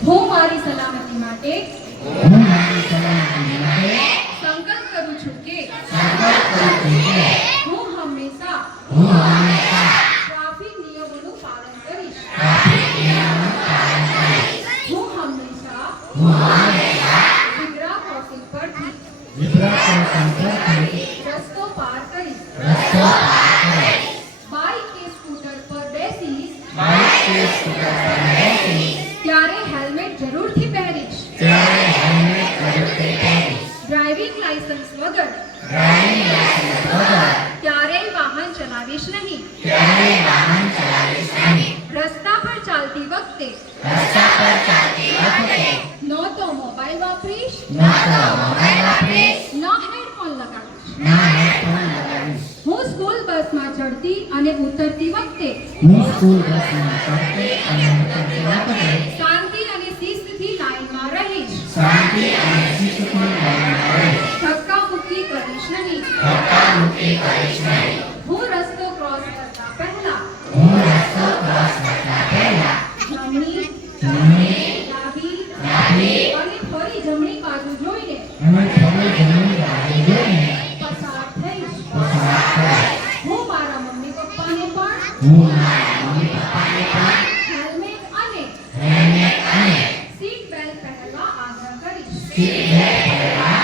હું મારી સલામતી માટે હું મારી સલામતી માટે સંકલ્પ કરું છું કે સંકલ્પ કરું છું કે હું હંમેશા હું હંમેશા ટ્રાફિક નિયમોનું પાલન કરીશ ટ્રાફિક નિયમોનું પાલન કરીશ હું હંમેશા હું હંમેશા ઝીબ્રા ક્રોસિંગ પરથી ઝીબ્રા ક્રોસિંગ પરથી રસ્તો પાર કરીશ રસ્તો પાર કરીશ બાઇક કે સ્કૂટર પર બેસીશ બાઇક કે સ્કૂટર પર લાયસન્સ વગર ડ્રાઇવિંગ લાયસન્સ વગર ક્યારેય વાહન ચલાવીશ નહીં ક્યારેય વાહન ચલાવીશ નહીં રસ્તા પર ચાલતી વખતે રસ્તા પર ચાલતી વખતે ન તો મોબાઈલ વાપરીશ ન તો મોબાઈલ વાપરીશ ન હેડફોન લગાવીશ ન હેડફોન લગાવીશ હું સ્કૂલ બસમાં ચડતી અને ઉતરતી વખતે હું સ્કૂલ બસમાં ચડતી અને ઉતરતી વખતે શાંતિ અને શિસ્તથી લાઈનમાં રહીશ શાંતિ અને શિસ્તથી લાઈનમાં રહીશ ધક્કા મુક્કી કરીશ નહીં ધક્કામુક્કી કરીશ નહીં હું રસ્તો ક્રોસ કરતા પહેલા હું રસ્તો ક્રોસ કરતા પહેલા જમણી જમણી ડાબી ડાબી અને ફરી જમણી બાજુ જોઈને અને ફરી જમણી બાજુ જોઈને પસાર થઈશ પસાર થઈશ હું મારા મમ્મી પપ્પાને પણ હું મારા મમ્મી પપ્પાને પણ હેલ્મેટ અને હેલ્મેટ અને સીટ બેલ્ટ પહેરવા આગ્રહ કરીશ સીટ બેલ્ટ